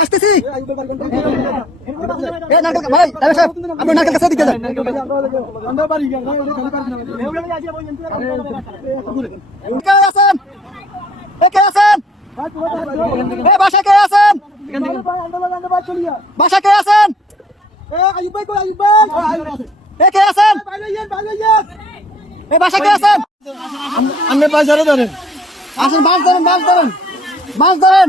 আসতেছি। ভাই দাদা সাহেব আপনি নারকেল কাছে দিকে যান। আছেন? কে আছেন? এ বাসা কে আছেন? বাসা কে আছেন? এ কে আছেন? এ বাসা কে আছেন? আপনি বাজারে ধরেন। আসেন মাছ ধরেন মাছ ধরেন। মাছ ধরেন।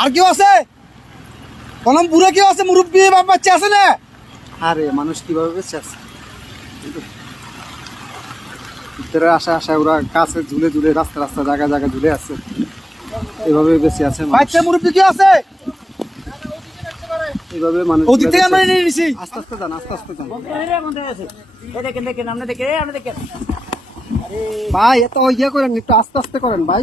আর কেউ আছে? কলম বুড়ো কেউ আছে? মুরব্বী বাপ বাচ্চা আছে না? আরে মানুষ কীভাবে বেঁচে আছে? ভিতরে আসা আসা ওরা কাছে ঝুলে ঝুলে রাস্তা রাস্তা জায়গা জায়গা ঝুলে আছে। এভাবে বেঁচে আছে। বাচ্চা মুরব্বী কেউ আছে? এইভাবে মানুষ ওদিক থেকে আমরা নিয়ে নিছি আস্তে আস্তে যান আস্তে আস্তে যান। দেখেন দেখেন আপনি দেখেন আপনি দেখেন। ভাই এত ইয়ে করেন একটু আস্তে আস্তে করেন ভাই।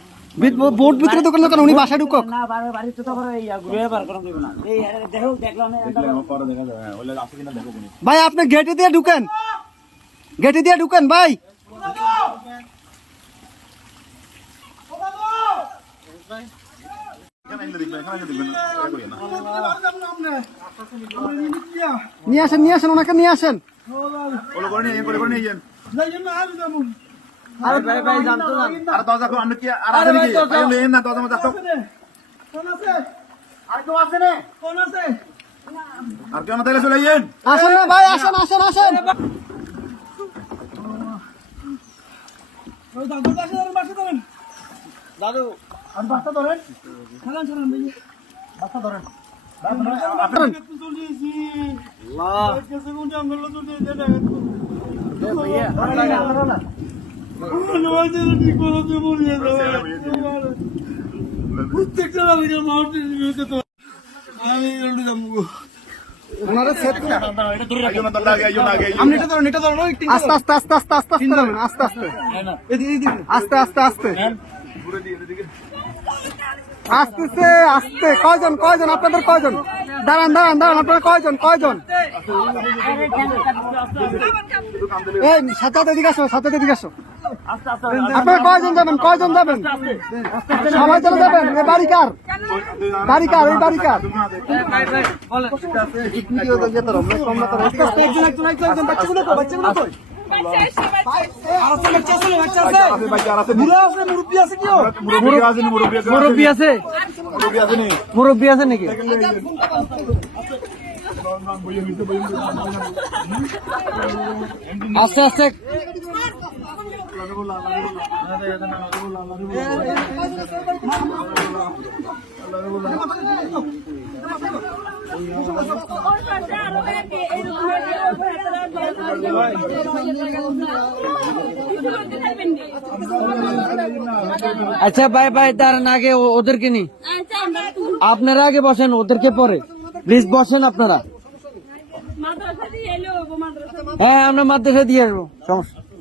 বিট- বোট ভিতরে দোকান দোকান উনি বাসায় ঢুকক। না বাড়ি বাড়িতে তো করে ইয়া ঘুরে বার করা দেব না। এই আরে দেখো দেখলাম ভাই আপনি গেটে দিয়ে ঢুকেন। গেটে দিয়ে ঢুকেন ভাই। নিয়ে আসেন নিয়ে আসেন ওনাকে নিয়ে আসেন। না আর দরজা খুব আপনি কি আর আছে নাকি লেন না দরজা মধ্যে আসো। আর কেউ আছে না? কোন আছে? আর কেউ না তাইলে চলে আসেন না ভাই আসেন আসেন আসেন। ওই দাদু পাশে ধরেন পাশে ধরেন। দাদু আর বাচ্চা ধরেন। খেলান ছাড়ান ভাই বাচ্চা ধরেন। আস্তে আস্তে আস্তে আস্তে আস্তে আস্তে আস্তে আসতেছে আস্তে কয়জন কয়জন আপনাদের কয়জন দাঁড়ান দাঁড়ান দাঁড়ান আপনারা কয়জন কয়জন এই, সাথে এদিকে আসো সাথে এদিকে আসো। আপনারা কয়জন যাবেন? কয়জন যাবেন? সবাই চলে যাবেন? বাড়ি কার বাড়ি কার কার করো, করো, আছে? বুড়া নি মুরব্বি আছে নাকি? আস্তে আস্তে। আচ্ছা ভাই ভাই তার আগে ওদেরকে নি। আপনারা আগে বসেন ওদেরকে পরে। প্লিজ বসেন আপনারা। হ্যাঁ আমরা মাদ্রাসা দিয়ে আসব। সমস্যা।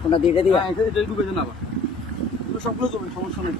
কোনটা দিয়ে দিয়ে? হ্যাঁ সবগুলো জমি সমস্যা নেই।